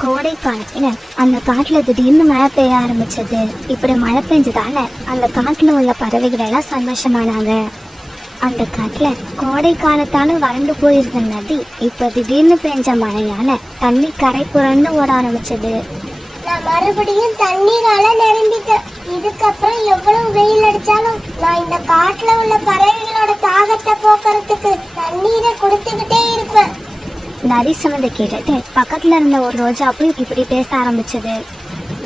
கோடை காலத்துல அந்த காட்டுல திடீர்னு மழை பெய்ய ஆரம்பிச்சது. இப்படி மழை பெஞ்சதால அந்த காட்டுல உள்ள பறவைகள் எல்லாம் சந்தோஷமானாங்க. அந்த காட்டுல கோடை காலத்தால வறண்டு போயிருந்த நதி இப்ப திடீர்னு பெஞ்ச மழையால தண்ணி கரை புரண்டு ஓட ஆரம்பிச்சது. நான் மறுபடியும் தண்ணீரால நிரம்பிட்டேன். இதுக்கப்புறம் எவ்வளவு வெயில் அடிச்சாலும் நான் இந்த காட்டுல உள்ள பறவைகளோட தாகத்தை போக்குறதுக்கு தண்ணீரை கொடுத்துக்கிட்டே இருப்பேன். நதி சொன்னதை கேட்டுட்டு பக்கத்துல இருந்த ஒரு ரோஜா பூ இப்படி பேச ஆரம்பிச்சது.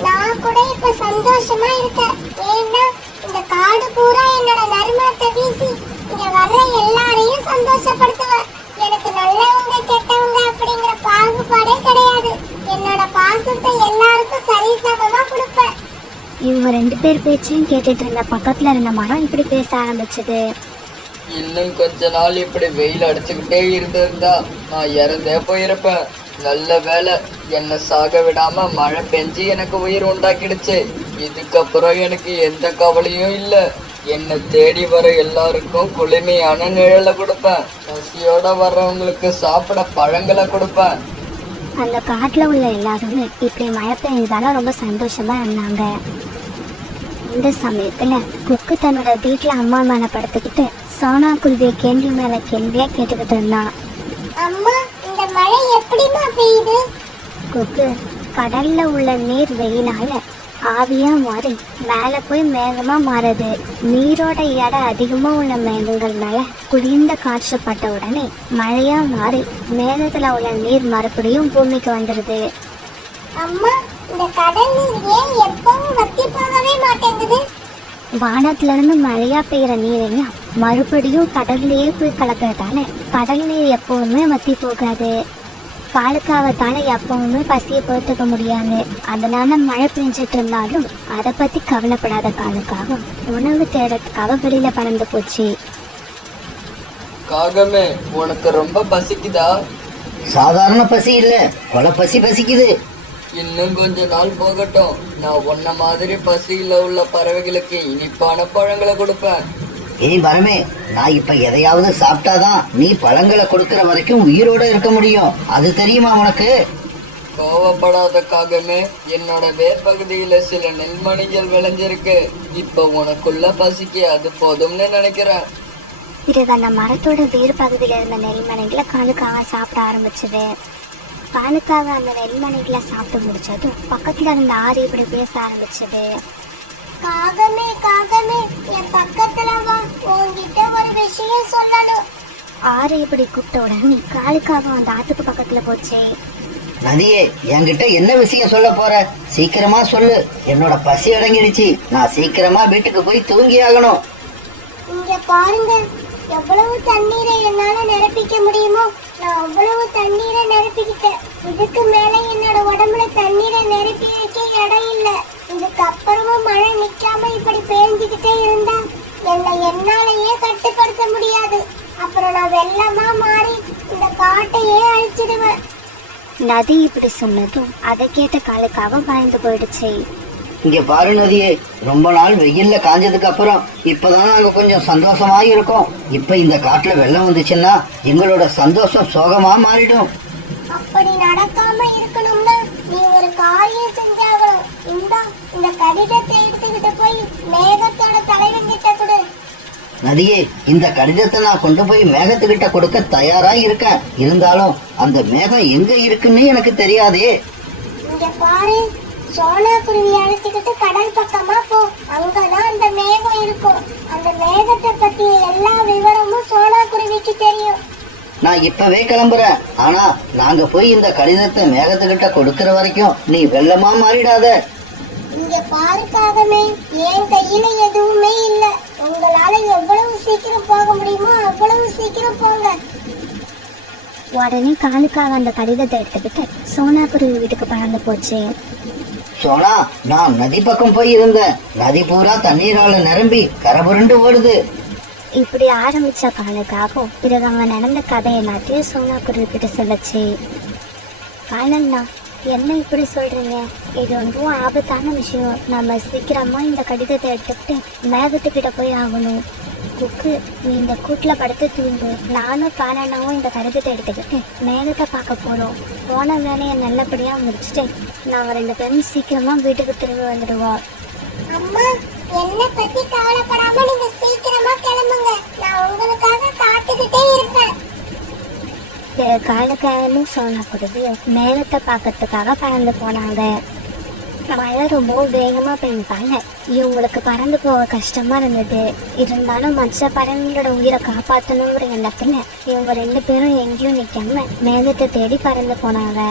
நான் கூட இப்ப சந்தோஷமா இருக்கேன். ஏன்னா இந்த காடு பூரா என்னோட நறுமணத்தை வீசி இங்க வர்ற எல்லாரையும் சந்தோஷப்படுத்துவேன். எனக்கு நல்லவங்க கெட்டவங்க அப்படிங்கிற பாகுபாடே கிடையாது. என்னோட பாசத்தை எல்லாருக்கும் சரிசமமா கொடுப்பேன். இவங்க 2 பேர் பேச்சையும் கேட்டுட்டு இருந்த பக்கத்துல இருந்த மரம் இப்படி பேச ஆரம்பிச்சது. இன்னும் கொஞ்ச நாள் இப்படி வெயில் அடிச்சுக்கிட்டே இருந்திருந்தா நான் இறந்தே போயிருப்பேன். நல்ல வேலை என்னை சாக விடாம மழை பெஞ்சு எனக்கு உயிர் உண்டாக்கிடுச்சு. இதுக்கப்புறம் எனக்கு எந்த கவலையும் இல்லை. என்னை தேடி வர எல்லாருக்கும் குளுமையான நிழலை கொடுப்பேன். பசியோட வர்றவங்களுக்கு சாப்பிட பழங்களை கொடுப்பேன். அந்த காட்டுல உள்ள எல்லாருமே இப்படி மழை பெய்ஞ்சதால ரொம்ப சந்தோஷமா இருந்தாங்க. இந்த சமயத்துல கொக்கு தன்னோட வீட்டுல அம்மா மேல படுத்துக்கிட்டு சோனா குருவியை கேள்வி மேல கேள்வியா கேட்டுக்கிட்டு இருந்தான். அம்மா, இந்த மழை எப்படிமா பெய்யுது? கொக்கு, கடல்ல உள்ள நீர் வெயிலால ஆவியா மாறி மேல போய் மேகமா மாறுது. நீரோட எடை அதிகமா உள்ள மேகங்கள் மேல குளிர்ந்த காற்று பட்ட உடனே மழையா மாறி மேகத்துல உள்ள நீர் மறுபடியும் பூமிக்கு வந்துடுது. அம்மா, இந்த கடல் நீர் ஏன் எப்பவும் வத்தி போகவே மாட்டேங்குது? வானத்துல இருந்து மழையா பெய்யற நீரையும் மறுபடியும் கடல்லையே போய் கலக்கிறதால கடல் நீர் எப்பவுமே வத்தி போகாது. காலுக்காவத்தால எப்பவுமே பசியை பொறுத்துக்க முடியாது. அதனால மழை பெஞ்சிட்டு இருந்தாலும் அதை பத்தி கவலைப்படாத காலுக்காகவும் உணவு தேடுறதுக்காக வெளியில பறந்து போச்சு. காகமே, உனக்கு ரொம்ப பசிக்குதா? சாதாரண பசி இல்ல, கொலை பசி பசிக்குது. இன்னும் கொஞ்ச நாள் போகட்டும். நான் உன்ன மாதிரி பசியில உள்ள பறவைகளுக்கு இனிப்பான பழங்களை கொடுப்பேன். ஏய் பரமே, நான் இப்ப எதையாவது சாப்பிட்டாதான் நீ பழங்களை கொடுக்கற வரைக்கும் உயிரோட இருக்க முடியும். அது தெரியுமா உனக்கு? கோவப்படாத காகமே, என்னோட வேர் பகுதியில சில நெல்மணிகள் விளைஞ்சிருக்கு. இப்ப உனக்குள்ள பசிக்கு அது போதும்னு நினைக்கிறேன். பிறகு அந்த மரத்தோட வேறு பகுதியில இருந்த நெல்மணிகளை காலுக்காக சாப்பிட ஆரம்பிச்சது. காலுக்காக அந்த நெல்மணிகளை சாப்பிட்டு முடிச்சதும் பக்கத்துல இருந்த ஆறு இப்படி பேச ஆரம்பிச்சது. காகமே, காகமே, என் பக்கத்துல வா, உன்கிட்ட ஒரு விஷயம் சொல்லணும். ஆறு இப்படி கூப்பிட்ட உடனே காலுக்காக அந்த ஆத்துக்கு பக்கத்துல போச்சு. நதியே, என்கிட்ட என்ன விஷயம் சொல்ல போற? சீக்கிரமா சொல்லு. என்னோட பசி அடங்கிடுச்சு. நான் சீக்கிரமா வீட்டுக்கு போய் தூங்கி ஆகணும். இங்க பாருங்க, எவ்வளவு தண்ணீரை என்னால நிரப்பிக்க முடியுமோ நான் அவ்வளவு தண்ணீரை நிரப்பிக்கிட்டேன். இதுக்கு மேல என்னோட உடம்புல தண்ணீரை நிரப்பி வைக்க இடம் இல்லை. இதுக்கு அப்புறமும் மழை நிக்காம இப்படி பேஞ்சுக்கிட்டே இருந்தா என்னை என்னாலேயே கட்டுப்படுத்த முடியாது. அப்புறம் நான் வெள்ளமா மாறி இந்த காட்டையே அழிச்சிடுவேன். நதி இப்படி சொன்னதும் அதை கேட்ட காலுக்காக பயந்து போயிடுச்சு. இங்க பாரு நதியே, ரொம்ப நாள் வெயில்ல காஞ்சதுக்கு அப்புறம் இப்பதான் நாங்க கொஞ்சம் சந்தோஷமா இருக்கோம். இப்ப இந்த காட்டுல வெள்ளம் வந்துச்சுன்னா எங்களோட சந்தோஷம் சோகமா மாறிடும். அப்படி நடக்காம இருக்கணும்னா நீ ஒரு காரியம் செஞ்சாகணும். இந்த கடிதத்தை எடுத்துக்கிட்டு போய் மேகத்தோட தலைவன் கிட்ட கொடு. நதியே, இந்த கடிதத்தை நான் கொண்டு போய் மேகத்துக்கிட்ட கொடுக்க தயாரா இருக்கேன். இருந்தாலும் அந்த மேகம் எங்க இருக்குன்னு எனக்கு தெரியாதே. இங்க பாரு, சோனா குருவி அழைச்சிக்கிட்டு கடல் பக்கமா போ. அங்கதான் அந்த மேகம் இருக்கும். அந்த மேகத்தை பத்திய எல்லா விவரமும் சோனா குருவிக்கு தெரியும். நான் இப்பவே கிளம்புறேன். ஆனா நாங்க போய் இந்த கடிதத்தை மேகத்துக்கிட்ட கொடுக்கற வரைக்கும் நீ வெள்ளமா மாறிடாத. இங்க பாருக்காகமே, என் கையில எதுவுமே இல்ல. உங்களால எவ்வளவு சீக்கிரம் போக முடியுமோ அவ்வளவு சீக்கிரம் போங்க. உடனே காலுக்காக அந்த கடிதத்தை எடுத்துக்கிட்டு சோனா குருவி வீட்டுக்கு பறந்து போச்சு. சோனா, நான் நதி பக்கம் போய் இருந்தேன். நதி பூரா தண்ணீரால நிரம்பி கரபுரண்டு ஓடுது. இப்படி ஆரம்பிச்ச காலுக்காகவும் பிறகு அவங்க நடந்த கதை எல்லாத்தையும் சோனா குருவி கிட்ட சொல்லுச்சு. காலண்ணா, என்ன இப்படி சொல்றீங்க? இது ரொம்பவும் ஆபத்தான விஷயம். நம்ம சீக்கிரமா இந்த கடிதத்தை எடுத்துக்கிட்டு மேகத்துக்கிட்ட போய் ஆகணும். குக்கு, நீ இந்த கூட்டுல படுத்து தூங்கு. நானும் காரணமும் இந்த கடிதத்தை எடுத்துக்கிட்டு மேகத்தை பார்க்க போறோம். போன வேலையை நல்லபடியா முடிச்சுட்டு நாங்க 2 பேரும் சீக்கிரமா வீட்டுக்கு திரும்பி வந்துடுவோம். அம்மா, என்ன பத்தி கவலைப்படாம நீங்க சீக்கிரமா கிளம்புங்க. நான் உங்களுக்காக காத்துக்கிட்டே இருப்பேன். காலக்காயமும் சோனா குருவி மேகத்தை பார்க்கறதுக்காக பறந்து போனாங்க. மழை ரொம்ப வேகமா பெய்ஞ்சாங்க. இவங்களுக்கு பறந்து போக கஷ்டமா இருந்தது. இருந்தாலும் மற்ற பறவைகளோட உயிரை காப்பாற்றணுங்கிற எண்ணத்துல இவங்க 2 பேரும் எங்கேயும் நிக்காம மேகத்தை தேடி பறந்து போனாங்க.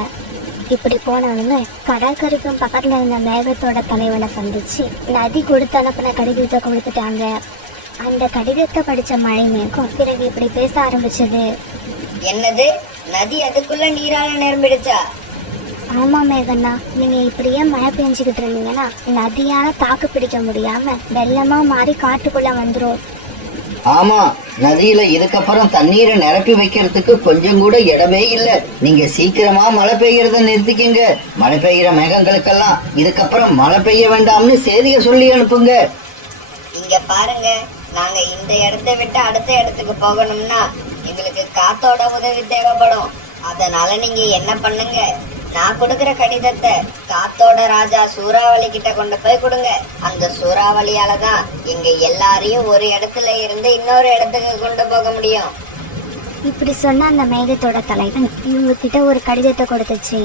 இப்படி போனவங்க கடற்கரைக்கும் பக்கத்துல இருந்த மேகத்தோட தலைவனை சந்திச்சு நதி கொடுத்து அனுப்பின கடிதத்தை கொடுத்துட்டாங்க. அந்த கடிதத்தை படிச்ச மழை மேகம் பிறகு இப்படி பேச ஆரம்பிச்சது. என்னது, நதி அதுக்குள்ள நீரால நிரம்பிடுச்சா? ஆமா மேகண்ணா, நீங்க இப்படியே மழை பெஞ்சுக்கிட்டு இருந்தீங்கன்னா நதியால தாக்கு பிடிக்க முடியாம வெள்ளமா மாறி காட்டுக்குள்ள வந்துரும். ஆமா, நதியில இதுக்கப்புறம் தண்ணீரை நிரப்பி வைக்கிறதுக்கு கொஞ்சம் கூட இடமே இல்ல. நீங்க சீக்கிரமா மழை பெய்யறத நிறுத்திக்கங்க. மழை பெய்யற மேகங்களுக்கெல்லாம் இதுக்கப்புறம் மழை பெய்ய வேண்டாம்னு செய்தியை சொல்லி அனுப்புங்க. இங்க பாருங்க, நாங்க இந்த இடத்தை விட்டு அடுத்த இடத்துக்கு போகணும்னா எங்களுக்கு காத்தோட உதவி தேவைப்படும். அதனால நீங்க என்ன பண்ணுங்க, நான் கொடுக்கிற கடிதத்தை காத்தோட ராஜா சூறாவளி கிட்ட கொண்டு போய் கொடுங்க. அந்த சூறாவளியால தான் எங்க எல்லாரையும் ஒரு இடத்துல இருந்து இன்னொரு இடத்துக்கு கொண்டு போக முடியும். இப்படி சொன்ன அந்த மேகத்தோட தலைவன் இவங்க கிட்ட ஒரு கடிதத்தை கொடுத்துச்சு.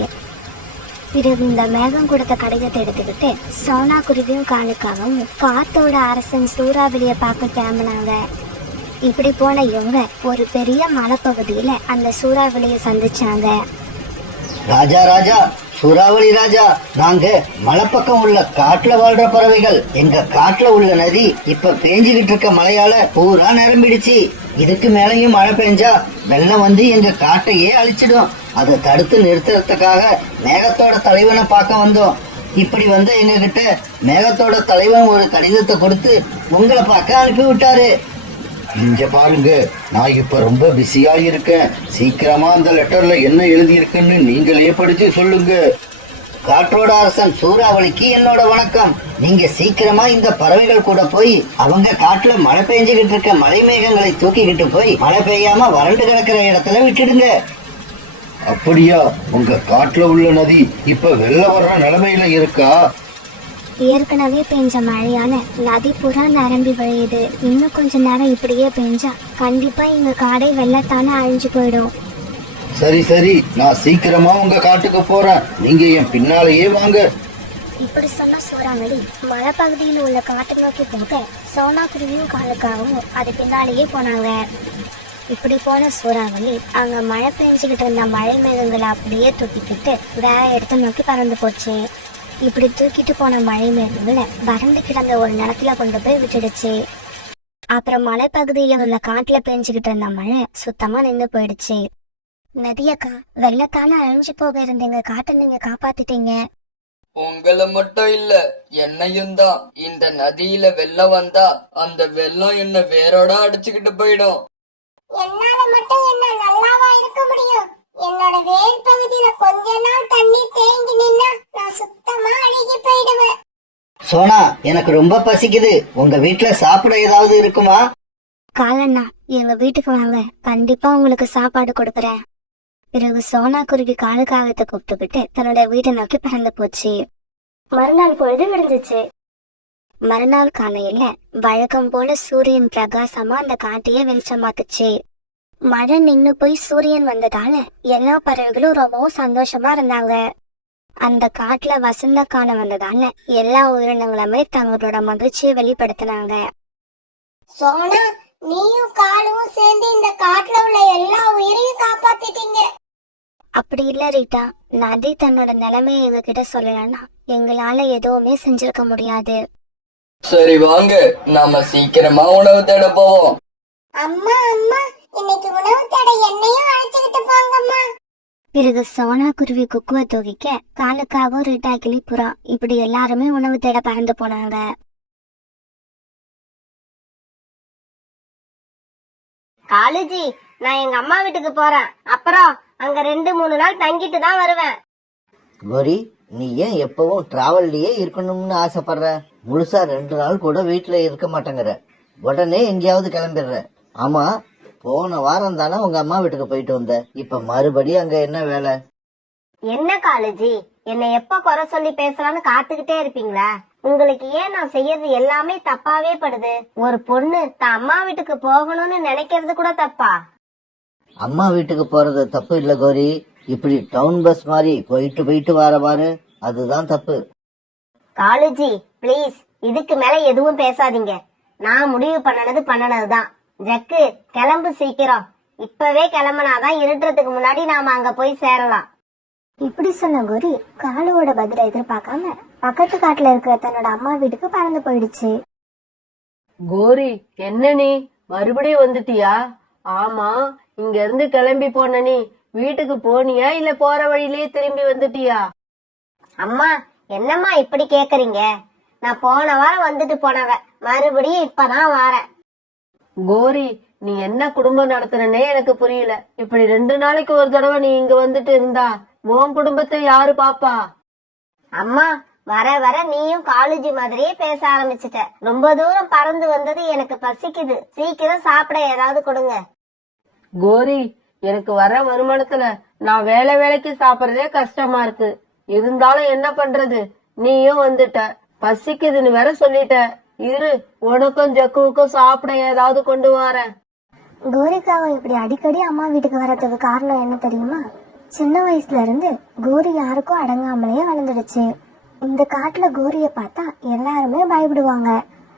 பிறகு இந்த மேகம் கொடுத்த கடிதத்தை எடுத்துக்கிட்டு சோனா குருவியும் காலுக்காகவும் காத்தோட அரசன் சூறாவளியை பார்க்க கிளம்பினாங்க. இப்படி போன இவங்க ஒரு பெரிய மலைப்பகுதியில அந்த சூறாவளியை சந்திச்சாங்க. ராஜா ராஜா, சூறாவளி ராஜா, நாங்க மலைப்பக்கம் உள்ள காட்டுல வாழ்ற பறவைகள். எங்க காட்டுல உள்ள நதி இப்ப பேஞ்சுகிட்டு இருக்க மழையால பூரா நிரம்பிடுச்சு. இதுக்கு மேலையும் மழை பெஞ்சா வெள்ளம் வந்து எங்க காட்டையே அழிச்சிடும். அதை தடுத்து நிறுத்துறதுக்காக மேகத்தோட தலைவனை பார்க்க வந்தோம். இப்படி வந்து எங்க கிட்ட மேகத்தோட தலைவன் ஒரு கடிதத்தை கொடுத்து உங்களை பார்க்க அனுப்பி விட்டாரு. இங்க பாருங்க, நான் இப்ப ரொம்ப பிஸியா இருக்கேன். சீக்கிரமா அந்த லெட்டர்ல என்ன எழுதி இருக்குன்னு நீங்களே படிச்சு சொல்லுங்க. காற்றோட அரசன் சூறாவளிக்கு என்னோட வணக்கம். நீங்க சீக்கிரமா இந்த பறவைகள் கூட போய் அவங்க காட்டுல மழை பெஞ்சுகிட்டு இருக்க மழை மேகங்களை தூக்கிக்கிட்டு போய் மழை பெய்யாம வறண்டு கிடக்கிற இடத்துல விட்டுடுங்க. அப்படியா? உங்க காட்டுல உள்ள நதி இப்ப வெள்ளம் வர்ற நிலைமையில இருக்கா? ஏற்கனவே பெஞ்ச மழையால நதி புறா நிரம்பி வழியுது. இன்னும் கொஞ்ச நேரம் இப்படியே பெஞ்சா கண்டிப்பா எங்க காடை வெள்ளத்தான அழிஞ்சு போயிடும். சரி சரி, நான் சீக்கிரமா உங்க காட்டுக்கு போறேன். நீங்க என் பின்னாலேயே வாங்க. இப்படி சொன்ன சூறாவளி மலைப்பகுதியில் உள்ள காட்டை நோக்கி போக சோனா குருவியும் காலுக்காகவும் அது பின்னாலேயே போனாங்க. இப்படி போன சூறாவளி அங்க மழை பெஞ்சுக்கிட்டு இருந்த மழை மேகங்களை அப்படியே தூக்கிக்கிட்டு வேற இடத்த நோக்கி பறந்து போச்சு. இப்படி தூக்கிட்டு போன மழை மேகங்களை வறண்டு கிடந்த ஒரு நிலத்துல கொண்டு போய் விட்டுடுச்சு. அப்புறம் மலைப்பகுதியில உள்ள காட்டுல பெஞ்சுக்கிட்டு இருந்த மழை சுத்தமா நின்று போயிடுச்சு. நதியக்கா, வெள்ளத்தால அழிஞ்சு போக இருந்தீங்க காட்டை நீங்க காப்பாத்திட்டீங்க. உங்களை மட்டும் இல்ல, என்னையும் தான். இந்த நதியில வெள்ளம் வந்தா அந்த வெள்ளம் என்ன வேரோட அடிச்சுக்கிட்டு போயிடும். என்னால மட்டும் என்ன நல்லாவா இருக்க முடியும்? என்னோட வேர் பகுதியில கொஞ்ச நாள் தண்ணீர் தேங்கி நின்னா நான் சுத்தமா அழுகி போயிடுவேன். சோனா, எனக்கு ரொம்ப பசிக்குது. உங்க வீட்டுல சாப்பிட ஏதாவது இருக்குமா? காலண்ணா, எங்க வீட்டுக்கு வாங்க, கண்டிப்பா உங்களுக்கு சாப்பாடு கொடுக்கறேன். பிறகு சோனா குருவி காலுக்காகத்தை கூப்பிட்டுக்கிட்டு தன்னோட வீட்டை நோக்கி பறந்து போச்சு. மறுநாள் பொழுது விடிஞ்சிச்சு. மறுநாள் காலையில வழக்கம் போல சூரியன் பிரகாசமா அந்த காட்டையே வெளிச்சமாக்குச்சு. மழை நின்னு போய் சூரியன் வந்ததால எல்லா பறவைகளும் ரொம்பவும் சந்தோஷமா இருந்தாங்க. அந்த காட்டுல வசந்த காலம் வந்ததால எல்லா உயிரினங்களுமே தங்களோட மகிழ்ச்சியை வெளிப்படுத்தினாங்க. சோனா, நீயும் காலும் சேர்ந்து இந்த காட்டுல உள்ள எல்லா உயிரையும் காப்பாத்திட்டீங்க. அப்படி இல்ல ரீட்டா, நதி தன்னோட நிலைமையை எங்ககிட்ட சொல்லலன்னா எங்களால எதுவுமே செஞ்சிருக்க முடியாது. சரி வாங்க, நாம சீக்கிரமா உணவு தேட போவோம். அம்மா அம்மா, இன்னைக்கு உணவு தேட என்னையும் அழைச்சுக்கிட்டு போங்கம்மா. பிறகு சோனா குருவி குக்குவை தூக்கிக்க காலுக்காகவும் ரீட்டா கிளி புறா இப்படி எல்லாருமே உணவு தேட பறந்து போனாங்க. காலுஜி, நான் எங்க அம்மா வீட்டுக்கு போறேன். அப்புறம் அங்க 2-3 நாள் தங்கிட்டு தான் வருவேன். கோரி, நீ ஏன் எப்பவும் டிராவல்லயே இருக்கணும்னு ஆசைப்படுற? முழுசா 2 நாள் கூட வீட்டுல இருக்க மாட்டேங்கிற. உடனே எங்கேயாவது கிளம்பிடுற. ஆமா, போன வாரம் தானே உங்க அம்மா வீட்டுக்கு போயிட்டு வந்த. இப்ப மறுபடியும் அங்க என்ன வேலை? என்ன காலேஜி, என்னை எப்ப குறை சொல்லி பேசலாம்னு காத்துக்கிட்டே இருப்பீங்களா? உங்களுக்கு ஏன் நான் செய்யறது எல்லாமே தப்பாவே படுது? ஒரு பொண்ணு தான் அம்மா வீட்டுக்கு போகணும்னு நினைக்கிறது கூட தப்பா? அம்மா வீட்டுக்கு போறது தப்பு இல்ல கோரி. இப்படி டவுன் பஸ் மாதிரி போயிட்டு போயிட்டு வர பாரு, அதுதான் தப்பு. காலேஜி ப்ளீஸ், இதுக்கு மேல எதுவும் பேசாதீங்க. நான் முடிவு பண்ணனதுதான். ஜக்கு, கிளம்பு சீக்கிரம். இப்பவே கிளம்புனாதான் இருட்டுறதுக்கு முன்னாடி நாம அங்க போய் சேரலாம். இப்படி சொன்ன கோரி காலுவோட பதில எதிர்பார்க்காம பக்கத்து காட்டுல இருக்கிற தன்னோட அம்மா வீட்டுக்கு பறந்து போயிடுச்சு. கோரி, என்ன நீ மறுபடியும் வந்துட்டியா? ஆமா, இங்க இருந்து கிளம்பி போன நீ வீட்டுக்கு போனியா இல்ல போற வழியிலேயே திரும்பி வந்துட்டியா? அம்மா, என்னம்மா இப்படி கேக்குறீங்க? நான் போன வாரம் வந்துட்டு போனவ, மறுபடியும் இப்பதான் வாரேன். கோரி, நீ என்ன குடும்பம் நடத்துறனே எனக்கு புரியல. இப்படி 2 நாளைக்கு ஒரு தடவை நீ இங்க வந்துட்டு இருந்தா உன் குடும்பத்தை யாரு பாப்பா? அம்மா, வர வர நீயும் காலேஜ் மாதிரியே பேச ஆரம்பிச்சிட்ட. ரொம்ப தூரம் பறந்து வந்தது எனக்கு பசிக்குது. சீக்கிரம் சாப்பிட ஏதாவது கொடுங்க. கோரி, எனக்கு வர வருமானத்துல நான் வேலைக்கு சாப்பிடறதே கஷ்டமா இருக்கு. இருந்தாலும் என்ன பண்றது, நீயும் வந்துட்ட, பசிக்குதுன்னு வேற சொல்லிட்ட. இரு, உனக்கும் ஜக்குவுக்கும் சாப்பிட ஏதாவது கொண்டு வரேன். கோரிக்காவை இப்படி அடிக்கடி அம்மா வீட்டுக்கு வர்றதுக்கு காரணம் என்ன தெரியுமா? சின்ன வயசுல இருந்து கோரி யாருக்கும் அடங்காமலேயே வளர்ந்துடுச்சு. இந்த காட்டுல கோரிய பார்த்தா எல்லாருமே பயப்படுவாங்க.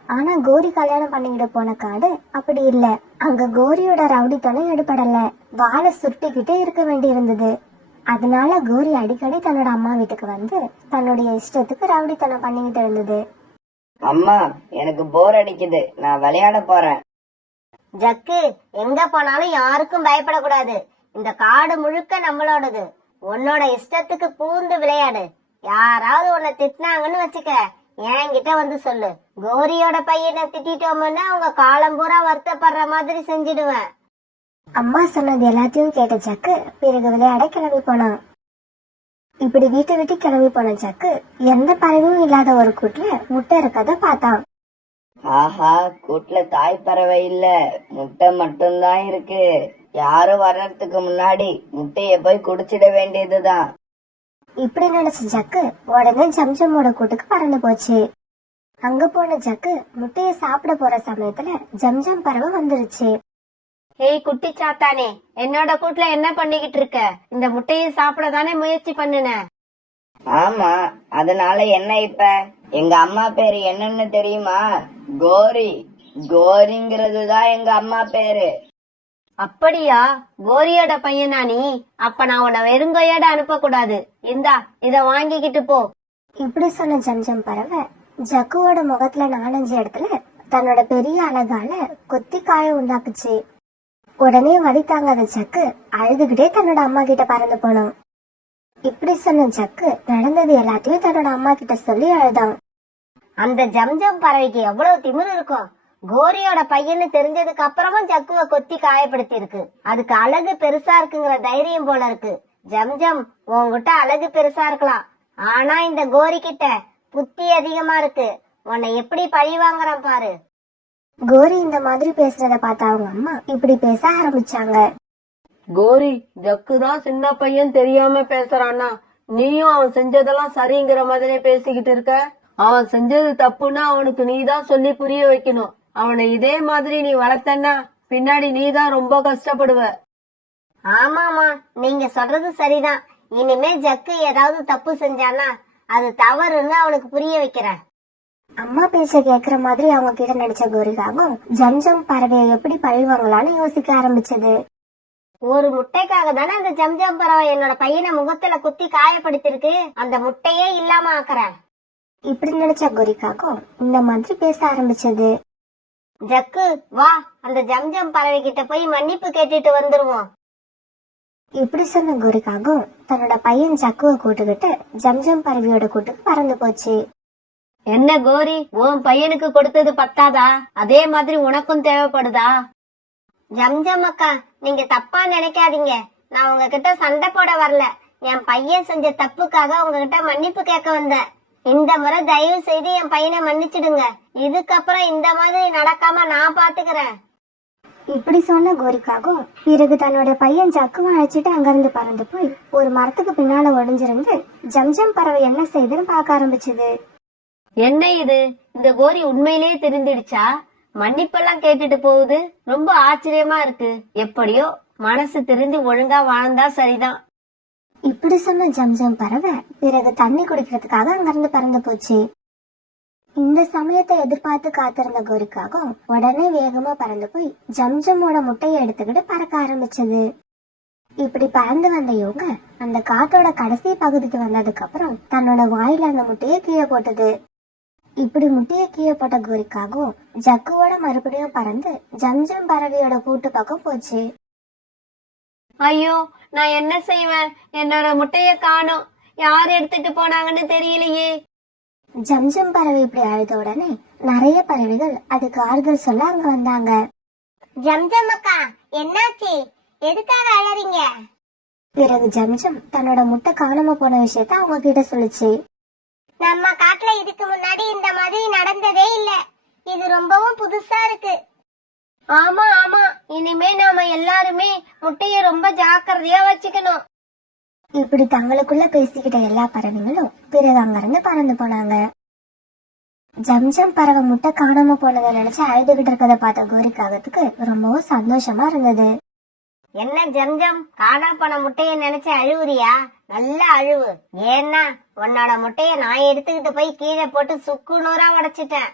ஆனா கோரி கல்யாணம் பண்ணிக்கிட்டு போன காடு அப்படி இல்ல. அங்க கோரியோட ரவுடித்தனம் எடுபடல. வாழை சுருட்டிக்கிட்டே இருக்க வேண்டி இருந்தது. அதனால கோரி அடிக்கடி தன்னோட அம்மா வீட்டுக்கு வந்து தன்னுடைய இஷ்டத்துக்கு ரவுடித்தனம் பண்ணிக்கிட்டு இருந்தது. அம்மா, எனக்கு போர் அடிக்குது, நான் விளையாட போறேன். ஜக்கு, எங்க போனாலும் யாருக்கும் பயப்படக்கூடாது. இந்த காடு முழுக்க நம்மளோடது. உன்னோட இஷ்டத்துக்கு பூந்து விளையாடு. யாராவது உன்னை திட்டினாங்கன்னு வச்சுக்க, என்கிட்ட வந்து சொல்லு. கோரியோட பையனை திட்டோம்னா உங்க காலம் பூரா வருத்தப்படுற மாதிரி செஞ்சிடுவேன். அம்மா சொன்னது எல்லாத்தையும் கேட்ட ஜக்கு பிறகு விளையாட கிளம்பி போனான். இப்படி வீட்டை விட்டு கிளம்பி போன ஜக்கு எந்த பறவையும் இல்லாத ஒரு கூட்டுல முட்டை இருக்கத பார்த்தான். ஆஹா, கூட்டுல தாய் பறவை இல்ல, முட்டை மட்டும்தான் இருக்கு. யாரும் வர்றதுக்கு முன்னாடி முட்டைய போய் குடிச்சிட வேண்டியதுதான். இப்படி நினைச்ச ஜக்கு உடனே ஜம்ஜம்மோட கூட்டுக்கு பறந்து போச்சு. அங்க போன ஜக்கு முட்டைய சாப்பிட போற சமயத்துல ஜம்ஜம் பறவை வந்துருச்சு. ஏய் குட்டி சாத்தானே, என்னோட கூட்டுல என்ன பண்ணிக்கிட்டு இருக்க? இந்த முட்டையை சாப்பிட தானே முயற்சி பண்ணுன. ஆமா, அதனால என்ன இப்ப? எங்க அம்மா பேரு என்னன்னு தெரியுமா? கோரி. கோரிங்கிறது தான் எங்க அம்மா பேரு. அப்படியா? கோரியோட பையனா நீ? அப்ப நான் உன்னை வெறுங்கையோட அனுப்ப கூடாது. இந்தா, இத வாங்கிக்கிட்டு போ. இப்படி சொன்ன ஜம்ஜம் பறவை ஜக்குவோட முகத்துல 4-5 இடத்துல தன்னோட பெரிய அழகால கொத்தி காய உண்டாக்குச்சு. உடனே வலி தாங்காத ஜக்கு அழுதுகிட்டே தன்னோட அம்மா கிட்ட பறந்து போனோம். இப்படி சொன்ன ஜக்கு நடந்தது எல்லாத்தையும் தன்னோட அம்மா கிட்ட சொல்லி அழுதான். அந்த ஜம்ஜம் பறவைக்கு எவ்வளவு திமிரு இருக்கும்! கோரியோட பையன்னு தெரிஞ்சதுக்கு அப்புறமும் ஜக்குவ கொத்தி காயப்படுத்தி இருக்கு. அதுக்கு அழகு பெருசா இருக்குங்கிற தைரியம் போல இருக்கு. ஜம்ஜம், உன்கிட்ட அழகு பெருசா இருக்கலாம், ஆனா இந்த கோரி கிட்ட புத்தி அதிகமா இருக்கு. உன்னை எப்படி பழி வாங்குறான் பாரு. கோரி இந்த மாதிரி பேசுறத பார்த்த அவங்க அம்மா இப்படி பேச ஆரம்பிச்சாங்க. கோரி, ஜக்கு தான் சின்ன பையன் தெரியாம பேசுறான்னா நீயும் அவன் செஞ்சதெல்லாம் சரிங்கிற மாதிரி பேசிக்கிட்டு இருக்க. அவன் செஞ்சது தப்புன்னா அவனுக்கு நீதான் சொல்லி புரிய வைக்கணும். அவனை இதே மாதிரி நீ வளர்த்தன்னா பின்னாடி நீதான் ரொம்ப கஷ்டப்படுவ. ஆமாமா, நீங்க சொல்றது சரிதான். இனிமே ஜக்கு ஏதாவது தப்பு செஞ்சானா அது தவறுன்னு அவனுக்கு புரிய வைக்கிறேன். அம்மா பேச்ச கேக்குற மாதிரி அவங்க கிட்ட நடிச்ச கோரிக்காகவும் ஜம்ஜம் பறவையை எப்படி பழிவாங்கலான்னு யோசிக்க ஆரம்பிச்சது. ஒரு முட்டைக்காக தானே அந்த ஜம்ஜம் பறவை என்னோட பையனை முகத்துல குத்தி காயப்படுத்திருக்கு. அந்த முட்டையே இல்லாம ஆக்குறேன். இப்படி நினைச்ச கோரிக்காகவும் இந்த மாதிரி பேச ஆரம்பிச்சது. ஜக்கு, வா, அந்த ஜம்ஜம் பறவை கிட்ட போய் மன்னிப்பு கேட்டுட்டு வந்துருவோம். இப்படி சொன்ன கோரிக்காகவும் தன்னோட பையன் ஜக்குவை கூட்டுக்கிட்டு ஜம்ஜம் பறவையோட கூட்டுக்கு பறந்து போச்சு. என்ன கோரி, உன் பையனுக்கு கொடுத்தது பத்தாதா? அதே மாதிரி உனக்கும் தேவைப்படுதா? ஜம்ஜம் அக்கா, நீங்க தப்பா நினைக்காதீங்க. நான் உங்ககிட்ட சண்டை போட வரல. என் பையன் செஞ்ச தப்புக்காக உங்ககிட்ட மன்னிப்பு கேட்க வந்தேன். இந்த முறை தயவு செய்து என் பையனை மன்னிச்சிடுங்க. இதுக்கப்புறம் இந்த மாதிரி நடக்காம நான் பாத்துக்கிறேன். இப்படி சொன்ன கோரிக்காகும் பிறகு தன்னோட பையன் ஜக்குவை அழைச்சிட்டு அங்கிருந்து பறந்து போய் ஒரு மரத்துக்கு பின்னால ஒளிஞ்சிருந்து ஜம்ஜம் பறவை என்ன செய்யுதுன்னு பார்க்க ஆரம்பிச்சது. என்ன இது, இந்த கோரி உண்மையிலேயே தெரிஞ்சிடுச்சா? மன்னிப்பெல்லாம் கேட்டுட்டு போகுது. ரொம்ப ஆச்சரியமா இருக்கு. எப்படியோ மனசு திருந்தி ஒழுங்கா வாழ்ந்தா சரிதான். இப்படி சொன்ன ஜம்ஜம் பறவை பிறகு தண்ணி குடிக்கிறதுக்காக அங்கிருந்து பறந்து போச்சு. இந்த சமயத்தை எதிர்பார்த்து காத்திருந்த கோரிக்காகும் உடனே வேகமா பறந்து போய் ஜம்ஜமோட முட்டையை எடுத்துக்கிட்டு பறக்க ஆரம்பிச்சது. இப்படி பறந்து வந்த இவங்க அந்த காட்டோட கடைசி பகுதிக்கு வந்ததுக்கு அப்புறம் தன்னோட வாயில அந்த முட்டையை கீழே போட்டது. இப்படி முட்டையை கீழே போட்ட கோரிக்காகும் ஜக்குவோட மறுபடியும் பறந்து ஜம்ஜம் பறவையோட கூட்டு பக்கம் போச்சு. ஐயோ, நான் என்ன செய்வேன்? என்னோட முட்டைய காணோம். யார் எடுத்துட்டு போனாங்கன்னு தெரியலையே. ஜம்ஜம் பறவை இப்படி அழுத உடனே நிறைய பறவைகள் அதுக்கு ஆறுதல் சொல்ல அங்க வந்தாங்க. ஜம்ஜம் அக்கா, என்னாச்சு? எதுக்காக அழறீங்க? பிறகு ஜம்ஜம் தன்னோட முட்டை காணாம போன விஷயத்த அவங்க கிட்ட சொல்லுச்சு. நம்ம காட்டுல இதுக்கு முன்னாடி இந்த மாதிரி நடந்ததே இல்ல. இது ரொம்பவும் புதுசா இருக்கு. ஆமா ஆமா, இனிமே நாம எல்லாருமே முட்டைய ரொம்ப ஜாக்கிரதையா வச்சுக்கணும். இப்படி தங்களுக்குள்ள பேசிக்கிட்ட எல்லா பறவைகளும் பிறகு அங்கிருந்து பறந்து போனாங்க. ஜம்ஜம் பறவை முட்டை காணாம போனதை நினைச்சு அழுதுகிட்டு இருக்கதை பார்த்த கோரிக்காகத்துக்கு ரொம்பவும் சந்தோஷமா இருந்தது. என்ன ஜம்ஜம், காணா போன முட்டைய நினைச்சு அழுவுறியா? நல்ல அழுவு. ஏன்னா உன்னோட முட்டைய நான் எடுத்துக்கிட்டு போய் கீழே போட்டு சுக்கு நூறா உடைச்சிட்டேன்.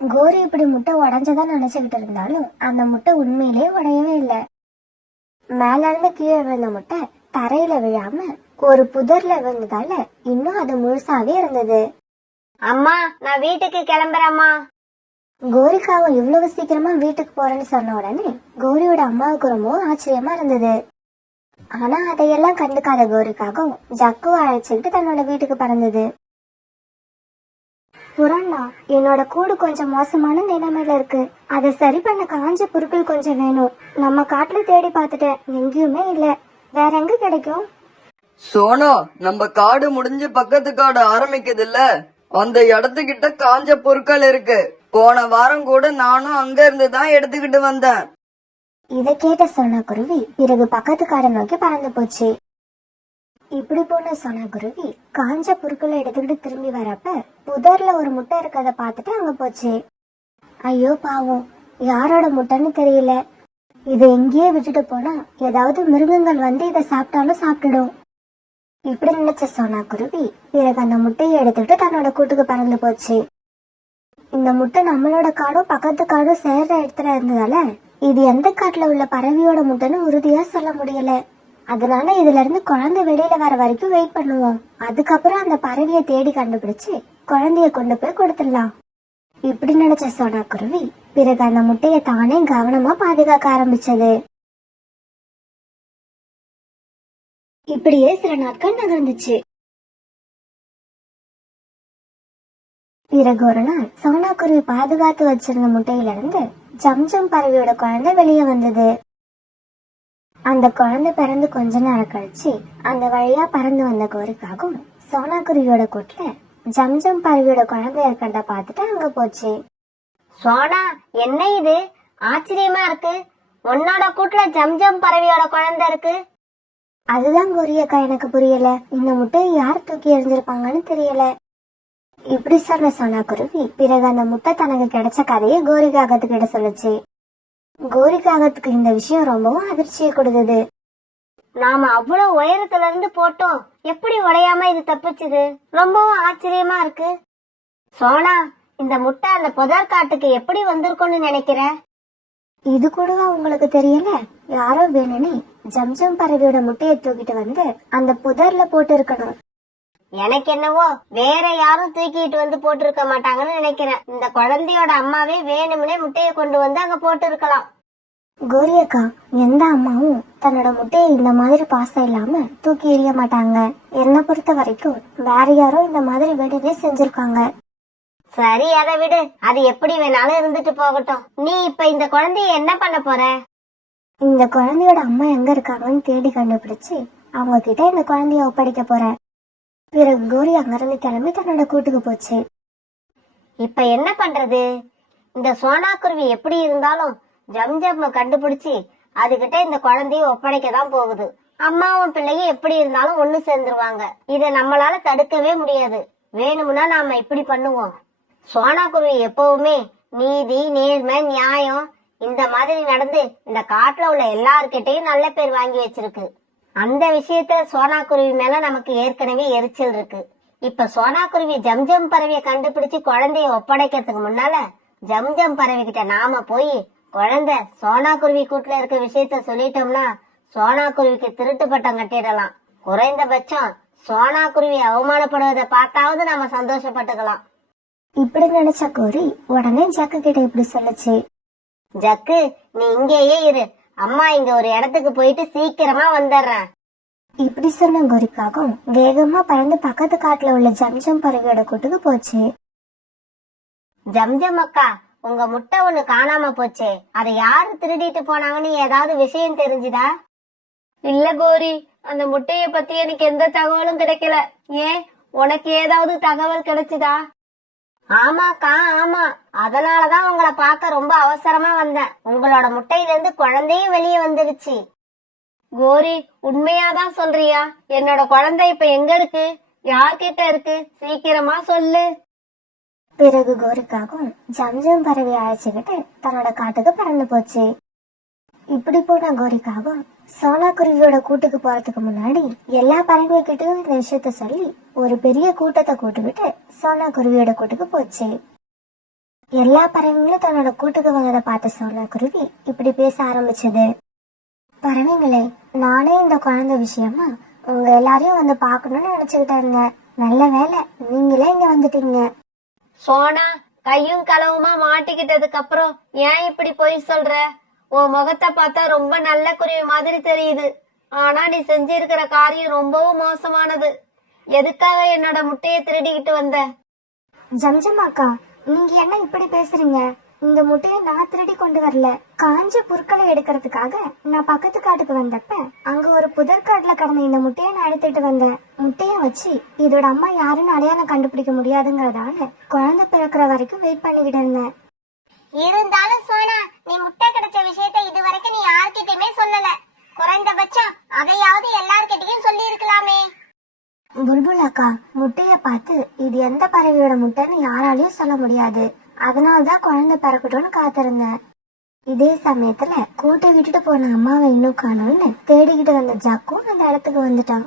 கோரி இப்படி முட்டை உடஞ்சதா நினைச்சுக்கிட்டு இருந்தாலும் அந்த முட்டை உண்மையிலேயே உடையவே இல்லை. மேல இருந்து கீழே விழுந்த முட்டை தரையில விழாம ஒரு புதர்ல விழுந்ததால இன்னும் அது முழுசாவே இருந்தது. அம்மா, நான் வீட்டுக்கு கிளம்புறேம்மா. கோரிக்காவும் இவ்வளவு சீக்கிரமா வீட்டுக்கு போறேன்னு சொன்ன உடனே கோரியோட அம்மாவுக்கு ரொம்ப ஆச்சரியமா இருந்தது. ஆனா அதையெல்லாம் கண்டுக்காத கோரிக்காகவும் ஜக்குவை அழைச்சுக்கிட்டு தன்னோட வீட்டுக்கு பறந்தது. புறண்ணா, என்னோட கூடு கொஞ்சம் மோசமான நிலைமையில இருக்கு. அதை சரி பண்ண காஞ்ச பொருட்கள் கொஞ்சம் வேணும். நம்ம காட்டுல தேடி பார்த்துட்டேன், எங்கேயுமே இல்ல. வேற எங்க கிடைக்கும்? சோனா, நம்ம காடு முடிஞ்சு பக்கத்து காடு ஆரம்பிக்குது இல்ல, அந்த இடத்துக்கிட்ட காஞ்ச பொருட்கள் இருக்கு. போன வாரம் கூட நானும் அங்க இருந்து தான் எடுத்துக்கிட்டு வந்தேன். இதை கேட்ட சோனா குருவி பிறகு பக்கத்து காடை நோக்கி பறந்து போச்சு. இப்படி போன சோனா குருவி காஞ்ச பொருட்களை எடுத்துக்கிட்டு திரும்பி வரப்ப புதர்ல ஒரு முட்டை இருக்கத பார்த்துட்டு அங்க போச்சு. ஐயோ பாவம், யாரோட முட்டைன்னு தெரியல. இதை எங்கேயே விட்டுட்டு போனா ஏதாவது மிருகங்கள் வந்து இதை சாப்பிட்டாலும் சாப்பிட்டுடும். இப்படி நினைச்ச சோனா குருவி பிறகு அந்த முட்டையை எடுத்துட்டு தன்னோட கூட்டுக்கு பறந்து போச்சு. இந்த முட்டை நம்மளோட காடும் பக்கத்து காடும் சேர்ற இடத்துல இருந்ததால இது எந்த காட்டுல உள்ள பறவையோட முட்டைன்னு உறுதியா சொல்ல முடியல. அதனால இதுல இருந்து குழந்தை வெளியில வர வரைக்கும் வெயிட் பண்ணுவோம். அதுக்கப்புறம் அந்த பறவைய தேடி கண்டுபிடிச்சு குழந்தைய கொண்டு போய் கொடுத்துடலாம். இப்படி நினைச்ச சோனா குருவி பிறகு அந்த முட்டைய தானே கவனமா பாதுகாக்க ஆரம்பிச்சது. இப்படியே சில நாட்கள் நகர்ந்துச்சு. பிறகு ஒரு நாள் சோனா குருவி பாதுகாத்து வச்சிருந்த முட்டையில இருந்து ஜம்ஜம் பறவையோட குழந்தை வெளியே வந்தது. அந்த குழந்தை பிறந்து கொஞ்ச நேரம் கழிச்சு அந்த வழியா பறந்து வந்த கோரிக்காகும் சோனா குருவியோட கூட்டுல ஜம்ஜம் பறவையோட குழந்தை இருக்கிறத பார்த்துட்டு அங்க போச்சு. சோனா, என்ன இது ஆச்சரியமா இருக்கு. உன்னோட கூட்டுல ஜம்ஜம் பறவையோட குழந்தை இருக்கு. அதுதான் கோரியக்கா, எனக்கு புரியல. இந்த முட்டையை யார் தூக்கி எறிஞ்சிருப்பாங்கன்னு தெரியல. இப்படி சொன்ன சோனா குருவி பிறகு அந்த முட்டை தனக்கு கிடைச்ச கதையை கோரிக்காகத்துக்கிட்ட சொல்லுச்சு. கோரிக்காகத்துக்கு இந்த விஷயம் ரொம்பவும் அதிர்ச்சியை கொடுத்தது. நாம அவ்வளவு உயரத்துல இருந்து போட்டோம், எப்படி உடையாம இது தப்பிச்சுது? ரொம்பவும் ஆச்சரியமா இருக்கு. சோனா, இந்த முட்டை அந்த புதர் காட்டுக்கு எப்படி வந்திருக்கும்னு நினைக்கிற? இது கூடவா உங்களுக்கு தெரியல? யாரோ வேணும்னே ஜம்ஜம் பறவையோட முட்டையை தூக்கிட்டு வந்து அந்த புதர்ல போட்டு இருக்கணும். எனக்கு என்னவோ வேற யாரும் தூக்கிட்டு வந்து போட்டிருக்க மாட்டாங்கன்னு நினைக்கிறேன். இந்த குழந்தையோட அம்மாவே வேணும்னே முட்டையை கொண்டு வந்து அங்க போட்டு இருக்கலாம். கோரியக்கா, எந்த அம்மாவும் தன்னோட முட்டையை இந்த மாதிரி பாசம் இல்லாம தூக்கி எறிய மாட்டாங்க. என்னை பொறுத்த வரைக்கும் வேற யாரோ இந்த மாதிரி வேணும்னே செஞ்சிருக்காங்க. சரி, அதை விடு. அது எப்படி வேணாலும் இருந்துட்டு போகட்டும். நீ இப்ப இந்த குழந்தைய என்ன பண்ண போற? இந்த குழந்தையோட அம்மா எங்க இருக்காங்கன்னு தேடி கண்டுபிடிச்சு அவங்க கிட்ட இந்த குழந்தைய ஒப்படைக்க போறேன். பிறகு கோரி அங்கிருந்து கிளம்பி தன்னோட கூட்டுக்கு போச்சு. இப்ப என்ன பண்றது? இந்த சோனா குருவி எப்படி இருந்தாலும் ஜம்ஜம் கண்டுபிடிச்சு அதுகிட்ட இந்த குழந்தைய ஒப்படைக்க தான் போகுது. அம்மாவும் பிள்ளையும் எப்படி இருந்தாலும் ஒண்ணு சேர்ந்துருவாங்க. இத நம்மளால தடுக்கவே முடியாது. வேணும்னா நாம இப்படி பண்ணுவோம். சோனா குருவி எப்பவுமே நீதி, நேர்மை, நியாயம் இந்த மாதிரி நடந்து இந்த காட்டுல உள்ள எல்லார்கிட்டையும் நல்ல பேர் வாங்கி வச்சிருக்கு. அந்த விஷயத்துல சோனா குருவி மேல நமக்கு ஏற்கனவே எரிச்சல் இருக்கு. இப்ப சோனா குருவி ஜம்ஜம் பறவைய கண்டுபிடிச்சு குழந்தைய ஒப்படைக்கிறதுக்கு முன்னால ஜம்ஜம் பறவை கிட்ட நாம போய் குழந்தை சோனா குருவி கூட்டுல இருக்க விஷயத்த சொல்லிட்டோம்னா சோனா குருவிக்கு திருட்டு பட்டம் கட்டிடலாம். குறைந்தபட்சம் சோனா குருவி அவமானப்படுவதை பார்த்தாவது நாம சந்தோஷப்பட்டுக்கலாம். இப்படி நினைச்ச கோரி உடனே ஜக்கு கிட்ட இப்படி சொல்லுச்சு. ஜக்கு, நீ இங்கேயே இரு, அம்மா இங்க ஒரு இடத்துக்கு போயிட்டு சீக்கிரமா வந்துடுறேன். இப்படி சொன்ன கோரிக்காகவும் வேகமா பறந்து பக்கத்து காட்டுல உள்ள ஜம்ஜம் பறவையோட கூட்டுக்கு போச்சு. ஜம்ஜம் அக்கா, உங்க முட்டை ஒண்ணு காணாம போச்சே, அதை யாரு திருடிட்டு போனாங்கன்னு ஏதாவது விஷயம் தெரிஞ்சுதா? இல்ல கோரி, அந்த முட்டைய பத்தி எனக்கு எந்த தகவலும் கிடைக்கல. ஏன், உனக்கு ஏதாவது தகவல் கிடைச்சுதா? ஆமாக்கா, ஆமா. அதனாலதான் உங்களை பார்க்க ரொம்ப அவசரமா வந்தேன். உங்களோட முட்டையில இருந்து குழந்தையும் வெளியே வந்துருச்சு. கோரி, உண்மையாதான் சொல்றியா? என்னோட குழந்தை இப்ப எங்க இருக்கு? யார்கிட்ட இருக்கு? சீக்கிரமா சொல்லு. பிறகு கோரிக்காகவும் ஜம்ஜம் பறவை அழைச்சுக்கிட்டு தன்னோட காட்டுக்கு பறந்து போச்சு. இப்படி போன கோரிக்காகவும் சோனா குருவியோட கூட்டுக்கு போறதுக்கு முன்னாடி எல்லா பறவைகிட்டையும் இந்த விஷயத்த சொல்லி ஒரு பெரிய கூட்டத்தை கூட்டுக்கிட்டு சோனா குருவியோட கூட்டுக்கு போச்சு. எல்லா பறவைங்களும் தன்னோட கூட்டுக்கு வந்ததை பார்த்த சோனா குருவி இப்படி பேச ஆரம்பிச்சது. பறவைங்களே, நானே இந்த குழந்தை விஷயமா உங்க எல்லாரையும் வந்து பாக்கணும்னு நினைச்சுக்கிட்டு இருந்தேன். நல்ல வேலை நீங்களே இங்க வந்துட்டீங்க. சோனா, கையும் களவுமா மாட்டிக்கிட்டதுக்கு அப்புறம் ஏன் இப்படி பொய் சொல்ற? உன் முகத்தை பார்த்தா ரொம்ப நல்ல குருவி மாதிரி தெரியுது. ஆனா நீ செஞ்சிருக்கிற காரியம் ரொம்பவும் மோசமானது. எதுக்காக என்னோட முட்டைய திருடிக்கிட்டு வந்த? ஜம்ஜம் அக்கா, நீங்க என்ன இப்படி பேசுறீங்க? இந்த முட்டையை நான் திருடி கொண்டு வரல. காஞ்ச புற்களை எடுக்கிறதுக்காக நான் பக்கத்து காட்டுக்கு வந்தப்ப அங்க ஒரு புதற்காட்டுல கடந்த இந்த முட்டையை நான் எடுத்துட்டு வந்தேன். முட்டைய வச்சு இதோட அம்மா யாருன்னு அடையாளம் கண்டுபிடிக்க முடியாதுங்கிறதால குழந்தை பிறக்கிற வரைக்கும் வெயிட் பண்ணிக்கிட்டு இருந்தேன். இருந்தாலும் சோனா, நீ முட்டை கிடைச்ச விஷயத்த இது வரைக்கும் நீ யார்கிட்டயுமே சொல்லல. குறைந்தபட்சம் அதையாவது எல்லார்கிட்டயும் சொல்லி இருக்கலாமே. புல்புல் அக்கா, முட்டைய பார்த்து இது எந்த பறவையோட முட்டைன்னு யாராலையும் சொல்ல முடியாது. அதனாலதான் குழந்தை பிறக்கட்டும்னு காத்திருந்தேன். இதே சமயத்துல கூட்டை விட்டுட்டு போன அம்மாவை இன்னும் காணும்னு தேடிக்கிட்டு வந்த ஜக்கும் அந்த இடத்துக்கு வந்துட்டான்.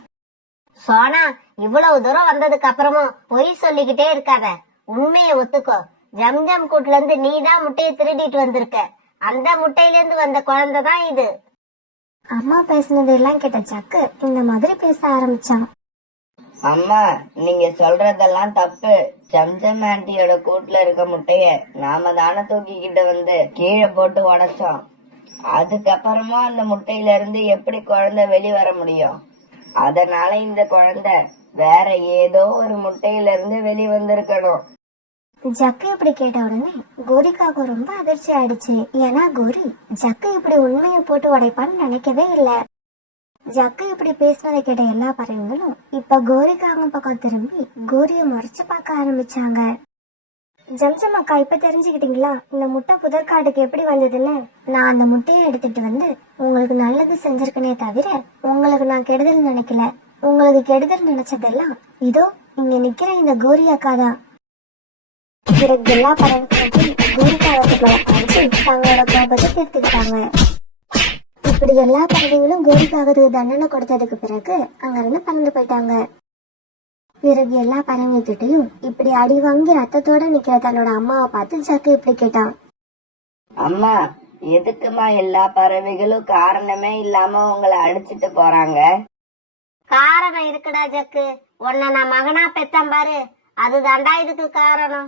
சோனா, இவ்வளவு தூரம் வந்ததுக்கு அப்புறமும் பொய் சொல்லிக்கிட்டே இருக்காத. உண்மையை ஒத்துக்கோ. ஜம்ஜம் கூட்டுல இருந்து நீ தான் முட்டையை திருடிட்டு வந்திருக்க. அந்த முட்டையில இருந்து வந்த குழந்தை தான் இது. அம்மா பேசினதெல்லாம் கேட்ட ஜக்கு இந்த மாதிரி பேச ஆரம்பிச்சான். அம்மா, நீங்க சொல்றதெல்லாம் தப்பு. ஜம்ஜம் ஆண்டியோட கூட்டுல இருக்க முட்டைய நாம தானே தூக்கிக்கிட்டு வந்து கீழே போட்டு உடைச்சோம். அதுக்கப்புறமா அந்த முட்டையில இருந்து எப்படி குழந்தை வெளிவர முடியும்? அதனால இந்த குழந்தை வேற ஏதோ ஒரு முட்டையில இருந்து வெளி வந்திருக்கணும். ஜக்கு இப்படி கேட்ட உடனே கோரிக்காக ரொம்ப அதிர்ச்சி ஆயிடுச்சு. ஏன்னா கோரி ஜக்கு இப்படி உண்மையை போட்டு உடைப்பான்னு நினைக்கவே இல்லை. ஜக்கு இப்படி பேசினதை கேட்ட எல்லா பறவைகளும் இப்ப கோரிக்காக பக்கம் திரும்பி கோரிய முறைச்சு பார்க்க ஆரம்பிச்சாங்க. ஜம்ஜம் அக்கா, இப்ப தெரிஞ்சுக்கிட்டீங்களா இந்த முட்டை புதற்காட்டுக்கு எப்படி வந்ததுன்னு? நான் அந்த முட்டையை எடுத்துட்டு வந்து உங்களுக்கு நல்லது செஞ்சிருக்கனே தவிர உங்களுக்கு நான் கெடுதல் நினைக்கல. உங்களுக்கு கெடுதல் நினைச்சதெல்லாம் இதோ இங்க நிக்கிற இந்த கோரி அக்கா தான். பிறகு எல்லா பறவைகளும் கோரிக்காவத்துக்குள்ள உட்காந்து தங்களோட கோபத்தை தீர்த்துக்கிட்டாங்க. இப்படி எல்லா பறவைகளும் கோரிக்காவதுக்கு தண்டனை கொடுத்ததுக்கு பிறகு அங்கிருந்து பறந்து போயிட்டாங்க. பிறகு எல்லா பறவைகிட்டையும் இப்படி அடி வாங்கி ரத்தத்தோட நிக்கிற தன்னோட அம்மாவை பார்த்து ஜக்கு இப்படி கேட்டான். அம்மா, எதுக்குமா எல்லா பறவைகளும் காரணமே இல்லாம உங்களை அடிச்சிட்டு போறாங்க? காரணம் இருக்குடா ஜக்கு. உன்னை நான் மகனா பெத்தேன் பாரு, அதுதான்டா இதுக்கு காரணம்.